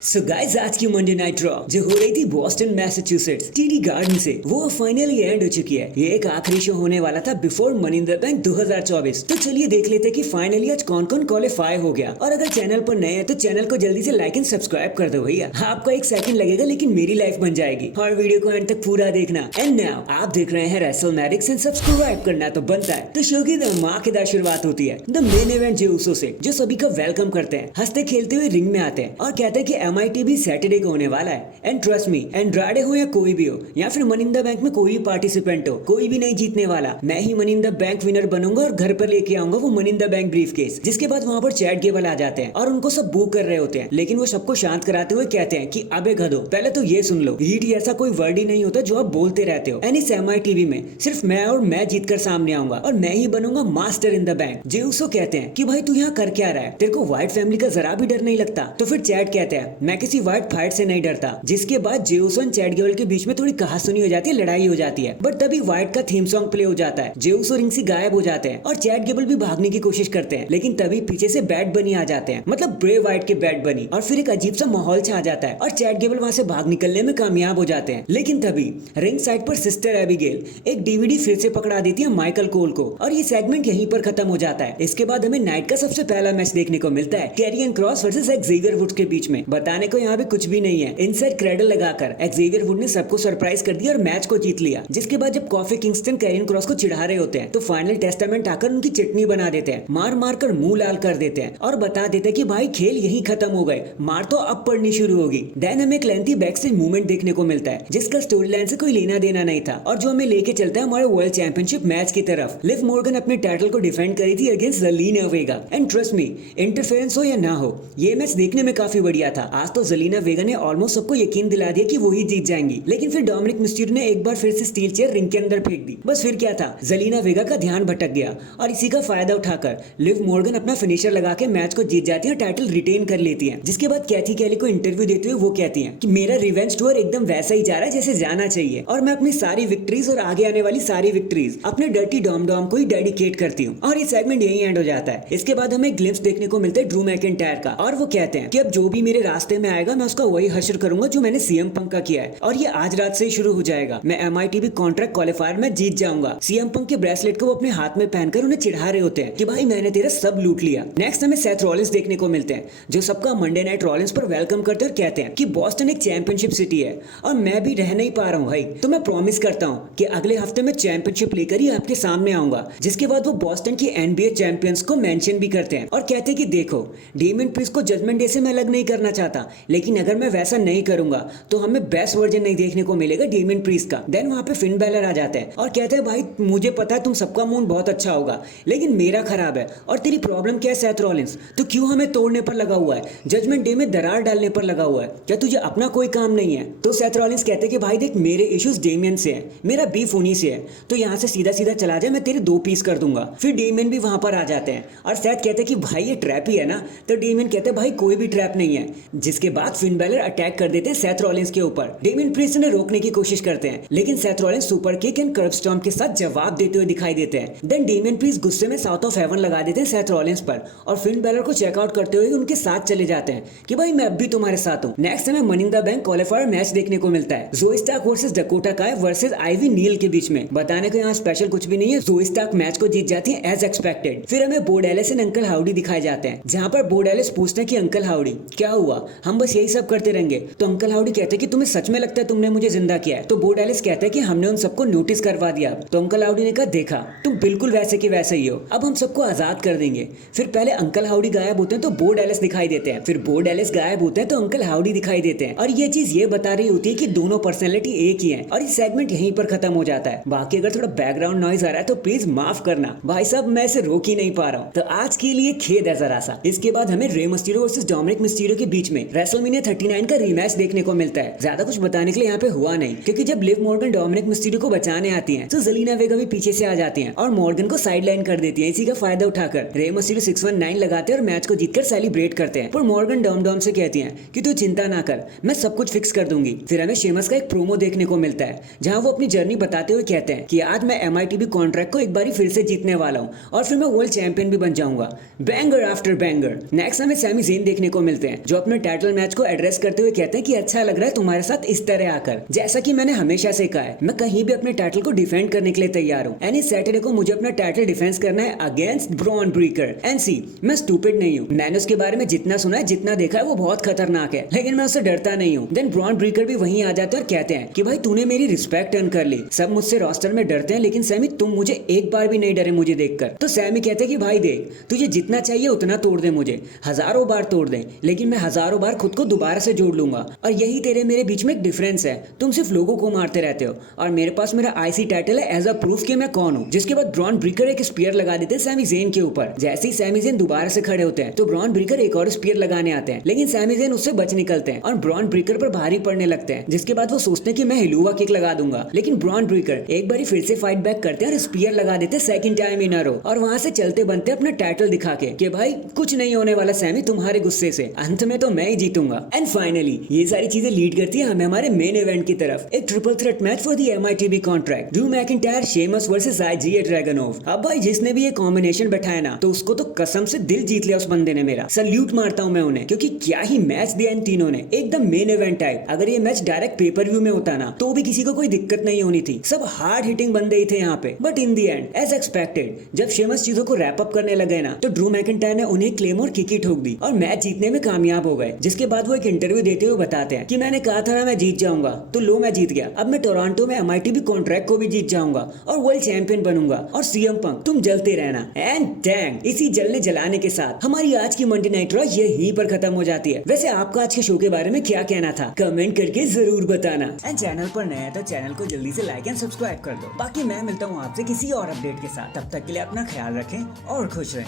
So guys आज की Monday night raw जो हो रही थी बॉस्टन मैसाचुसेट्स टीडी गार्डन से वो फाइनली एंड हो चुकी है। ये एक आखिरी शो होने वाला था before money in the bank 2024। तो चलिए देख लेते हैं कि फाइनली आज कौन कौन क्वालिफाई हो गया। और अगर चैनल पर नए हैं तो चैनल को जल्दी से लाइक एंड सब्सक्राइब कर दो भैया। आपको 1 सेकंड लगेगा लेकिन मेरी लाइफ बन जाएगी। और वीडियो को एंड तक पूरा देखना। एंड नाउ आप देख रहे हैं रेसलमैनिक्स एंड सब्सक्राइब करना तो बनता है। तो शो की धमाकेदार शुरुआत होती है द मेन इवेंट जे उसो से, जो सभी का वेलकम करते हैं, हंसते खेलते हुए रिंग में आते हैं और कहते हैं कि MIT भी सैटरडे को होने वाला है। एंड ट्रस्ट मी, एंड्राडे हो या कोई भी हो या फिर मनी इन द बैंक में कोई भी पार्टिसिपेंट हो, कोई भी नहीं जीतने वाला। मैं ही money in the bank winner बनूंगा और घर पर लेके आऊंगा वो money in the bank briefcase. जिसके बाद वहां पर चैट गेबल आ जाते हैं और उनको सब बू कर रहे होते हैं, लेकिन वो सबको शांत कराते हुए कहते हैं कि अबे गधो, पहले तो ये सुन लो, हीट ऐसा कोई वर्ड ही नहीं होता जो आप बोलते रहते हो। एंड इस MITV में सिर्फ मैं और मैं जीतकर सामने आऊंगा और मैं ही बनूंगा मास्टर इन द बैंक। जे उसो कहते हैं कि भाई तू यहाँ कर क्या रहा है, तेरे को व्हाइट फैमिली का जरा भी डर नहीं लगता। तो फिर चैट कहते हैं मैं किसी व्हाइट फाइट से नहीं डरता। जिसके बाद जे उसो और चैट गेबल के बीच में थोड़ी कहासुनी हो जाती है, लड़ाई हो जाती है। बट तभी व्हाइट का थीम सॉन्ग प्ले हो जाता है, जे उसो रिंग से गायब हो जाते हैं और चैट गेबल भी भागने की कोशिश करते हैं। लेकिन तभी पीछे से बैड बनी आ जाते हैं, मतलब ब्रे व्हाइट के बैड बनी, और फिर एक अजीब सा माहौल छा जाता है और चैट गेबल वहां से भाग निकलने में कामयाब हो जाते हैं। लेकिन तभी रिंग साइड पर सिस्टर एबिगेल एक DVD फिर से पकड़ा देती है माइकल कोल को और ये सेगमेंट यहीं पर खत्म हो जाता है। इसके बाद हमें नाइट का सबसे पहला मैच देखने को मिलता है, Karrion Kross versus Xavier Woods के बीच में। बताने को यहाँ पे कुछ भी नहीं है, इनसाइड क्रेडल लगाकर एक्सेवियर वुड ने सबको सरप्राइज कर दिया और मैच को जीत लिया। जिसके बाद जब कॉफी किंगस्टन कैरियन क्रॉस को चिढ़ा रहे होते हैं तो फाइनल टेस्टामेंट आकर उनकी चटनी बना देते हैं, मार मार कर मुंह लाल कर देते हैं और बता देते हैं कि भाई खेल यही खत्म हो गए, मार तो अब पड़नी शुरू होगी। देन हमें एक लेंथी बैकस्टेज मूवमेंट देखने को मिलता है जिसका स्टोरी लाइन से कोई लेना देना नहीं था और जो हमें लेके चलता है हमारे वर्ल्ड चैंपियनशिप मैच की तरफ। लिव मॉर्गन अपने टाइटल को डिफेंड करी थी against Zelina Vega. And trust me, interference हो या ना हो, ये मैच देखने में काफी बढ़िया था। आज तो ज़ेलिना वेगा ने ऑलमोस्ट सबको यकीन दिला दिया कि वो ही जीत जाएंगी। लेकिन फिर डोमिनिक मिस्टीरियो ने एक बार फिर से स्टील चेयर रिंग के अंदर फेंक दी। बस फिर क्या था, ज़ेलिना वेगा का ध्यान भटक गया और इसी का फायदा उठाकर लिव मॉर्गन अपना फिनिशर लगा के मैच को जीत जाती है, टाइटल रिटेन कर लेती है। जिसके बाद कैथी कैली को इंटरव्यू देते हुए वो कहती है कि मेरा रिवेंज टूर एकदम वैसा ही जा रहा है जैसे जाना चाहिए और मैं अपनी सारी विक्ट्रीज और आगे आने वाली सारी विक्ट्रीज अपने डर्टी डॉम डॉम को ही डेडिकेट करती हूँ। और ये सेगमेंट यही एंड हो जाता है। इसके बाद हमें ग्लिम्स देखने को मिलता है ड्रू मैकिंटायर का और वो कहते हैं कि अब जो भी मेरे रास्ते में आएगा मैं उसका वही हशर करूंगा जो मैंने CM पंक का किया है और ये आज रात से ही शुरू हो जाएगा। मैं MITV कॉन्ट्रैक्ट क्वालिफायर में जीत जाऊंगा। CM पंक के ब्रेसलेट को वो अपने हाथ में पहनकर उन्हें चिढ़ा रहे होते हैं कि भाई मैंने तेरा सब लूट लिया। नेक्स्ट हमें सेथ रॉलिंस देखने को मिलते हैं जो सबका मंडे नाइट रॉलिंस पर वेलकम करते और कहते हैं कि बॉस्टन एक चैंपियनशिप सिटी है और मैं भी रह नहीं पा रहा हूँ भाई, तो मैं प्रॉमिस करता हूँ कि अगले हफ्ते में चैंपियनशिप लेकर ही आपके सामने आऊंगा। जिसके बाद वो बॉस्टन की NBA चैंपियंस को मेंशन भी करते हैं और कहते हैं कि देखो, डेमियन प्रीस्ट को जजमेंट डे से मैं अलग नहीं करना चाहता, लेकिन अगर मैं वैसा नहीं करूंगा तो हमें बेस्ट वर्जन नहीं देखने को मिलेगा डेमियन प्रीस्ट का। देन वहां पे फिन बैलर आ जाते हैं और कहते हैं भाई मुझे पता है तुम सबका मूड बहुत अच्छा होगा लेकिन मेरा खराब है और तेरी प्रॉब्लम क्या है सेथ रॉलिंस, तो क्यों हमें तोड़ने पर लगा हुआ है, जजमेंट डे में दरार डालने पर लगा हुआ है, क्या तुझे अपना कोई काम नहीं है? तो सेथ रॉलिंस कहते हैं कि भाई देख, मेरे इश्यूज डेमियन से है, मेरा बीफ उन्हीं से है, तो यहाँ से सीधा सीधा चला जाए, मैं तेरे 2 पीस कर दूंगा। फिर डेमियन भी वहां पर आ जाते हैं और सेथ कहते हैं कि भाई ये ट्रैप ही है ना, तो डेमियन कहते हैं भाई कोई भी ट्रैप नहीं है। जिसके बाद फिन बैलर अटैक कर देते हैं सेथ रॉलिंस के ऊपर। डेमियन प्रीस्ट ने रोकने की कोशिश करते हैं लेकिन Seth Rollins super kick and curb stomp के साथ जवाब देते हुए दिखाई देते हैं। देन डेमियन प्रीस्ट गुस्से में साउथ ऑफ हेवन लगा देते हैं सेथ रॉलिंस पर और फिन बैलर को चेकआउट करते हुए उनके साथ चले जाते हैं कि भाई मैं अब भी तुम्हारे साथ हूँ। नेक्स्ट हमें money in the bank qualifier match देखने को मिलता है, ज़ोई स्टार्क वर्सेस डकोटा काय वर्सेस आइवी नील के बीच में। बताने को यहाँ स्पेशल कुछ भी नहीं है, ज़ोई स्टार्क मैच को जीत जाती है एज एक्सपेक्टेड। फिर हमें बो डैलिस एंड अंकल हाउडी दिखाए जाते हैं जहाँ पर बो डैलिस पूछते हैं कि अंकल हाउडी क्या हुआ, हम बस यही सब करते रहेंगे? तो अंकल हाउडी कहते हैं कि तुम्हें सच में लगता है तुमने मुझे जिंदा किया है? तो बो डैलिस कहते हैं कि हमने उन सबको नोटिस करवा दिया। तो अंकल हाउडी ने कहा देखा, तुम बिल्कुल वैसे के वैसे ही हो, अब हम सबको आजाद कर देंगे। फिर पहले अंकल हाउडी गायब होते हैं तो बो डैलिस दिखाई देते हैं, फिर बो डैलिस गायब होते हैं तो अंकल हाउडी दिखाई देते हैं और ये चीज ये बता रही होती है कि दोनों पर्सनैलिटी एक ही है और ये सेगमेंट यहीं पर खत्म हो जाता है। बाकी अगर थोड़ा बैकग्राउंड नॉइज आ रहा है तो प्लीज माफ करना भाई साहब, मैं इसे रोक ही नहीं पा रहा हूँ। तो आज के लिए खेद है जरा सा। इसके बाद हमें Rey Mysterio versus Dominik Mysterio के बीच में रेसलमेनिया 39 का रीमैच देखने को मिलता है। ज्यादा कुछ बताने के लिए यहाँ पे हुआ नहीं क्योंकि जब लिव मॉर्गन डोमिनिक मिस्टीरियो को बचाने आती हैं तो ज़ेलिना वेगा भी पीछे से आ जाती हैं और मॉर्गन को साइड लाइन कर देती हैं। इसी का फायदा उठाकर रे मिस्टीरियो 619 लगाते हैं और मैच को जीतकर सेलिब्रेट करते हैं। पर मॉर्गन डॉम डॉम से कहती हैं कि तू चिंता ना कर, मैं सब कुछ फिक्स कर दूंगी। फिर हमें शेमस का एक प्रोमो देखने को मिलता है जहाँ वो अपनी जर्नी बताते हुए कहते हैं कि आज मैं MITV कॉन्ट्रैक्ट को एक बार फिर से जीतने वाला हूँ और फिर मैं वर्ल्ड चैंपियन भी बन जाऊंगा। Banger after banger. नेक्स्ट हमें सैमी ज़ेन देखने को मिलते हैं जो अपने टाइटल मैच को एड्रेस करते हुए कहते हैं कि अच्छा लग रहा है तुम्हारे साथ इस तरह आकर। जैसा कि मैंने हमेशा से कहा है, मैं कहीं भी अपने टाइटल को डिफेंड करने के लिए तैयार हूँ। एंड इस सैटरडे को मुझे अपना टाइटल डिफेंस करना है अगेंस्ट ब्रॉन ब्रेकर। एंड सी, मैं स्टूपिड नहीं हूँ, मैंने उसके बारे में जितना सुना है, जितना देखा है, वो बहुत खतरनाक है, लेकिन मैं उससे डरता नहीं हूँ। देन ब्रॉन ब्रेकर भी वहीं आ जाते हैं और कहते हैं कि भाई तूने मेरी रिस्पेक्ट अर्न कर ली। सब मुझसे रोस्टर में डरते हैं, लेकिन सैमी तुम मुझे एक बार भी नहीं डरे मुझे देखकर। तो सैमी कहते हैं कि भाई देख, तुझे जितना चाहिए उतना तोड़ दे, मुझे हजारों बार तोड़ दे, लेकिन मैं हजारों बार खुद को दोबारा से जोड़ लूंगा। और यही तेरे मेरे बीच में एक डिफरेंस है, तुम सिर्फ लोगों को मारते रहते हो और मेरे पास मेरा आईसी टाइटल है एज अ प्रूफ कि मैं कौन हूँ। जिसके बाद ब्रॉन ब्रेकर एक स्पीयर लगा देते हैं सैमी ज़ेन के ऊपर। जैसे ही सैमी ज़ेन दोबारा से खड़े होते हैं तो ब्रॉन ब्रेकर एक और स्पीयर लगाने आते हैं, लेकिन सैमी ज़ेन उससे बच निकलते हैं और ब्रॉन ब्रेकर पर भारी पड़ने लगते हैं। जिसके बाद वो सोचते हैं कि मैं हिलुआ किक लगा दूंगा, लेकिन ब्रॉन ब्रेकर एक बार फिर से फाइट बैक करते हैं और स्पीयर लगा देते हैं सेकंड टाइम इन अ रो। और वहां से चलते बनते अपना टाइटल दिखा के कि भाई कुछ नहीं होने वाला सैमी तुम्हारे गुस्से से, अंत में तो मैं ही जीतूंगा। एंड फाइनली ये सारी चीजें लीड करती है हमें हमारे मेन इवेंट की तरफ, एक triple threat match for the MITB contract, Drew McIntyre, Sheamus versus IGA Dragunov. अब भाई जिसने भी ये कॉम्बिनेशन बैठाया ना, तो उसको तो कसम से दिल जीत लिया उस बंदे ने मेरा। सल्यूट मारता हूं मैं उन्हें, क्योंकि क्या ही मैच दिया इन तीनों ने, एकदम मेन इवेंट टाइप। अगर ये मैच डायरेक्ट पेपर व्यू में होता ना तो भी किसी को कोई दिक्कत नहीं होनी थी, सब हार्ड हिटिंग बंदे ही थे यहाँ पे। But in the end as expected जब शेमस चीजों को रैप अप करने लगे ना, तो ड्रू मैकिंटायर ने उन्हें क्लेम और किक ठोक दी और मैच जीतने में कामयाब हो गए। जिसके बाद वो एक इंटरव्यू देते हुए बताते हैं कि मैंने कहा था ना मैं जीत जाऊंगा, तो लो मैं जीत गया। अब मैं टोरंटो में MITB कॉन्ट्रैक्ट को भी जीत जाऊंगा और वर्ल्ड चैंपियन बनूंगा। और CM पंक तुम जलते रहना। एंड डैंग, इसी जलने जलाने के साथ हमारी आज की मंडे नाइट रॉ यहीं पर खत्म हो जाती है। वैसे आपका आज के शो के बारे में क्या कहना था, कमेंट करके जरूर बताना। एंड चैनल पर नया है तो चैनल को जल्दी से लाइक एंड सब्सक्राइब कर दो। बाकी मैं मिलता हूँ आपसे किसी और अपडेट के साथ, तब तक के लिए अपना ख्याल रखें और खुश रहें।